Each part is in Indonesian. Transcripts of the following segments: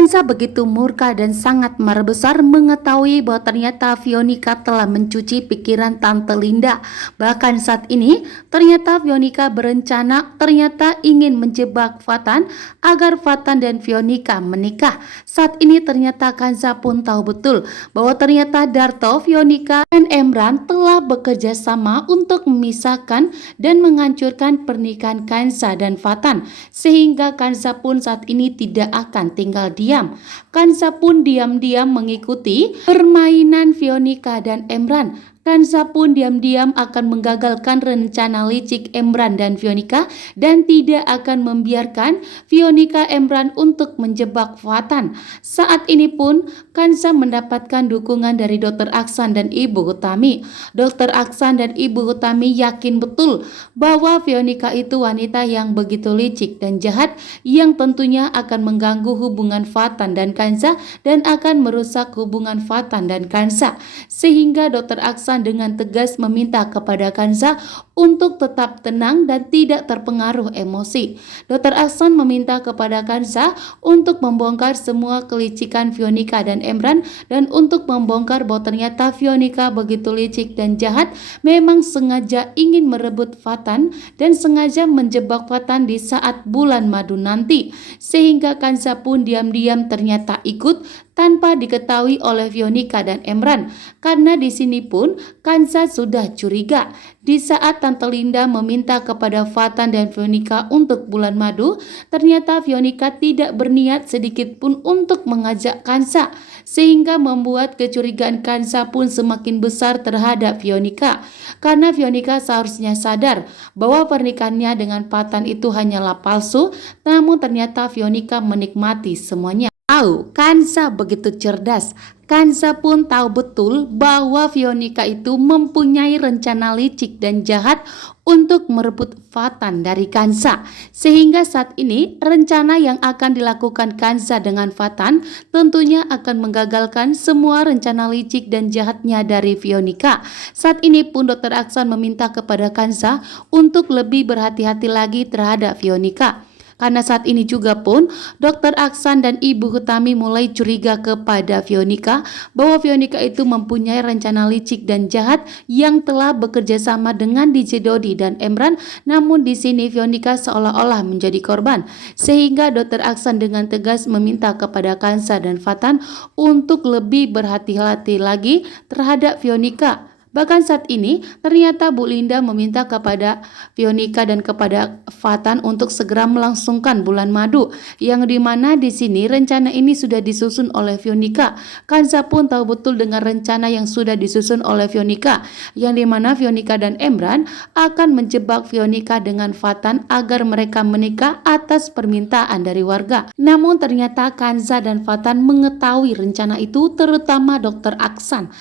Kanza begitu murka dan sangat marah besar mengetahui bahwa ternyata Veronica telah mencuci pikiran Tante Linda. Bahkan saat ini ternyata Veronica berencana ingin menjebak Fatan agar Fatan dan Veronica menikah. Saat ini ternyata Kanza pun tahu betul bahwa ternyata Darto, Veronica dan Emran telah bekerja sama untuk memisahkan dan menghancurkan pernikahan Kanza dan Fatan. Sehingga Kanza pun saat ini tidak akan tinggal diam. Kanza pun diam-diam mengikuti permainan Veronica dan Emran. Kanza pun diam-diam akan menggagalkan rencana licik Emran dan Veronica dan tidak akan membiarkan Veronica Emran untuk menjebak Fatan. Saat ini pun Kanza mendapatkan dukungan dari Dr. Aksan dan Ibu Utami. Dr. Aksan dan Ibu Utami yakin betul bahwa Veronica itu wanita yang begitu licik dan jahat yang tentunya akan mengganggu hubungan Fatan dan Kanza dan akan merusak hubungan Fatan dan Kanza. Sehingga Dr. Aksan dengan tegas meminta kepada Kanza untuk tetap tenang dan tidak terpengaruh emosi. Dr. Aksan meminta kepada Kanza untuk membongkar semua kelicikan Veronica dan Emran dan untuk membongkar bahwa ternyata Veronica begitu licik dan jahat, memang sengaja ingin merebut Fatan dan sengaja menjebak Fatan di saat bulan madu nanti. Sehingga Kanza pun diam-diam ternyata ikut tanpa diketahui oleh Veronica dan Emran. Karena di sini pun Kanza sudah curiga. Di saat Tante Linda meminta kepada Fatan dan Veronica untuk bulan madu, ternyata Veronica tidak berniat sedikit pun untuk mengajak Kanza, sehingga membuat kecurigaan Kanza pun semakin besar terhadap Veronica. Karena Veronica seharusnya sadar bahwa pernikahannya dengan Fatan itu hanyalah palsu, namun ternyata Veronica menikmati semuanya. Kanza begitu cerdas. Kanza pun tahu betul bahwa Veronica itu mempunyai rencana licik dan jahat untuk merebut Fatan dari Kanza. Sehingga saat ini rencana yang akan dilakukan Kanza dengan Fatan tentunya akan menggagalkan semua rencana licik dan jahatnya dari Veronica. Saat ini pun Dr. Aksan meminta kepada Kanza untuk lebih berhati-hati lagi terhadap Veronica. Karena saat ini juga pun Dr. Aksan dan Ibu Utami mulai curiga kepada Veronica bahwa Veronica itu mempunyai rencana licik dan jahat yang telah bekerja sama dengan DJ Dodi dan Emran. Namun di sini Veronica seolah-olah menjadi korban. Sehingga Dr. Aksan dengan tegas meminta kepada Kanza dan Fatan untuk lebih berhati-hati lagi terhadap Veronica. Bahkan saat ini ternyata Bu Linda meminta kepada Veronica dan kepada Fatan untuk segera melangsungkan bulan madu, yang dimana di sini rencana ini sudah disusun oleh Veronica. Kanza pun tahu betul dengan rencana yang sudah disusun oleh Veronica, yang dimana Veronica dan Emran akan menjebak Veronica dengan Fatan agar mereka menikah atas permintaan dari warga. Namun ternyata Kanza dan Fatan mengetahui rencana itu, terutama Dr. Aksan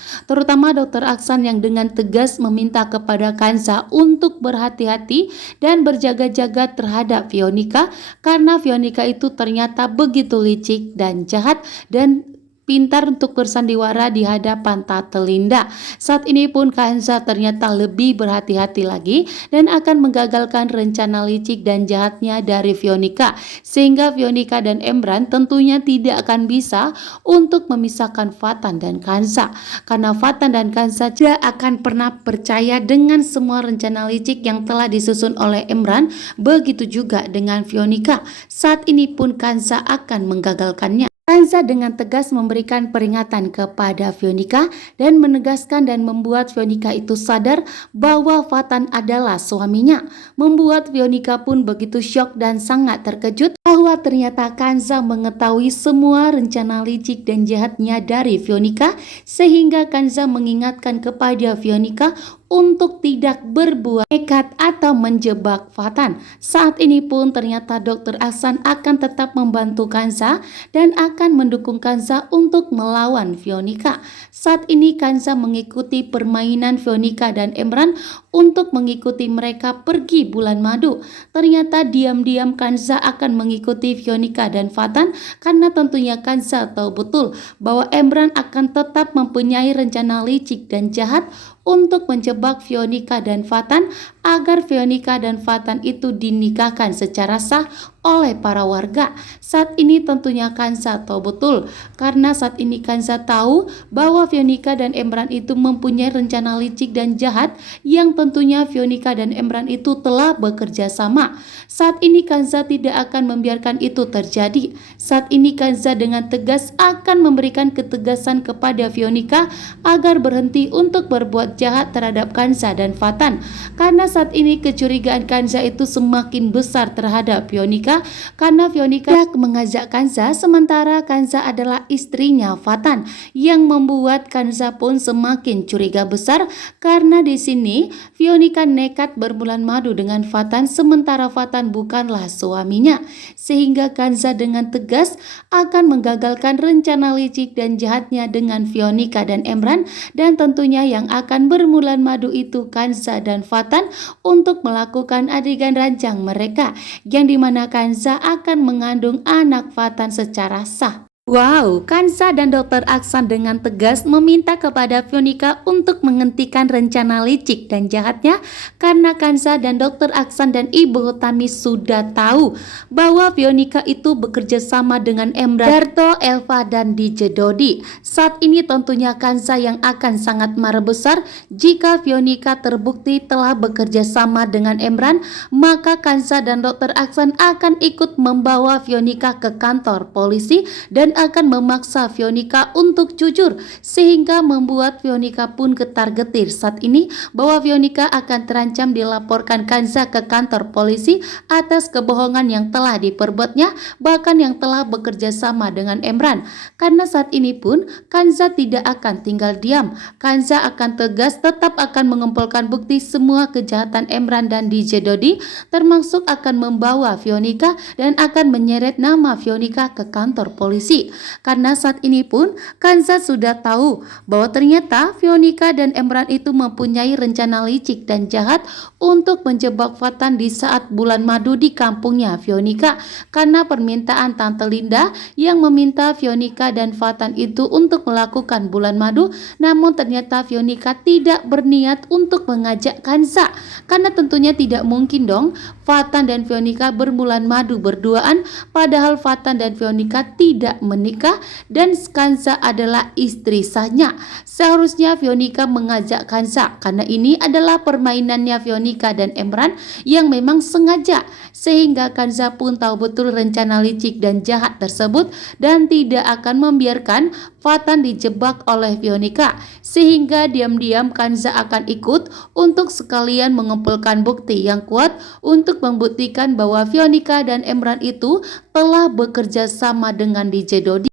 yang dengan tegas meminta kepada Kanza untuk berhati-hati dan berjaga-jaga terhadap Veronica, karena Veronica itu ternyata begitu licik dan jahat dan pintar untuk bersandiwara di hadapan Tante Linda. Saat ini pun Kanza ternyata lebih berhati-hati lagi dan akan menggagalkan rencana licik dan jahatnya dari Veronica. Sehingga Veronica dan Emran tentunya tidak akan bisa untuk memisahkan Fatan dan Kanza. Karena Fatan dan Kanza tidak akan pernah percaya dengan semua rencana licik yang telah disusun oleh Emran. Begitu juga dengan Veronica. Saat ini pun Kanza akan menggagalkannya. Kanza dengan tegas memberikan peringatan kepada Veronica dan menegaskan dan membuat Veronica itu sadar bahwa Fatan adalah suaminya. Membuat Veronica pun begitu syok dan sangat terkejut bahwa ternyata Kanza mengetahui semua rencana licik dan jahatnya dari Veronica, sehingga Kanza mengingatkan kepada Veronica untuk tidak berbuat nekat atau menjebak Fatan. Saat ini pun ternyata Dr. Aksan akan tetap membantu Kanza dan akan mendukung Kanza untuk melawan Veronica. Saat ini Kanza mengikuti permainan Veronica dan Emran untuk mengikuti mereka pergi bulan madu. Ternyata diam-diam Kanza akan mengikuti Veronica dan Fatan karena tentunya Kanza tahu betul bahwa Emran akan tetap mempunyai rencana licik dan jahat untuk menjebak Veronica dan Fatan agar Veronica dan Fatan itu dinikahkan secara sah oleh para warga. Saat ini tentunya Kanza tahu betul, karena saat ini Kanza tahu bahwa Veronica dan Emran itu mempunyai rencana licik dan jahat yang tentunya Veronica dan Emran itu telah bekerja sama. Saat ini Kanza tidak akan membiarkan itu terjadi. Saat ini Kanza dengan tegas akan memberikan ketegasan kepada Veronica agar berhenti untuk berbuat jahat terhadap Kanza dan Fatan. Karena saat ini kecurigaan Kanza itu semakin besar terhadap Veronica, karena Veronica mengajak Kanza sementara Kanza adalah istrinya Fatan, yang membuat Kanza pun semakin curiga besar karena di sini Veronica nekat berbulan madu dengan Fatan sementara Fatan bukanlah suaminya, sehingga Kanza dengan tegas akan menggagalkan rencana licik dan jahatnya dengan Veronica dan Emran, dan tentunya yang akan berbulan madu itu Kanza dan Fatan untuk melakukan adegan rancang mereka, yang dimana Kanza akan mengandung anak Fatan secara sah. Wow, Kanza dan Dr. Aksan dengan tegas meminta kepada Veronica untuk menghentikan rencana licik dan jahatnya, karena Kanza dan Dr. Aksan dan Ibu Utami sudah tahu bahwa Veronica itu bekerja sama dengan Emran, Darto, Elva, dan DJ Dodi. Saat ini tentunya Kanza yang akan sangat marah besar jika Veronica terbukti telah bekerja sama dengan Emran, maka Kanza dan Dr. Aksan akan ikut membawa Veronica ke kantor polisi dan akan memaksa Veronica untuk jujur, sehingga membuat Veronica pun getar-getir saat ini bahwa Veronica akan terancam dilaporkan Kanza ke kantor polisi atas kebohongan yang telah diperbuatnya, bahkan yang telah bekerja sama dengan Emran. Karena saat ini pun Kanza tidak akan tinggal diam. Kanza akan tegas tetap akan mengumpulkan bukti semua kejahatan Emran dan DJ Dodi, termasuk akan membawa Veronica dan akan menyeret nama Veronica ke kantor polisi. Karena saat ini pun Kanza sudah tahu bahwa ternyata Veronica dan Emran itu mempunyai rencana licik dan jahat untuk menjebak Fatan di saat bulan madu di kampungnya Veronica, karena permintaan Tante Linda yang meminta Veronica dan Fatan itu untuk melakukan bulan madu, namun ternyata Veronica tidak berniat untuk mengajak Kanza, karena tentunya tidak mungkin dong Fatan dan Veronica berbulan madu berduaan, padahal Fatan dan Veronica tidak menikah dan Kanza adalah istri sahnya. Seharusnya Veronica mengajak Kanza, karena ini adalah permainannya Veronica dan Emran yang memang sengaja, sehingga Kanza pun tahu betul rencana licik dan jahat tersebut dan tidak akan membiarkan Fatan dijebak oleh Veronica, sehingga diam-diam Kanza akan ikut untuk sekalian mengumpulkan bukti yang kuat untuk membuktikan bahwa Veronica dan Emran itu telah bekerja sama dengan DJ Dodi.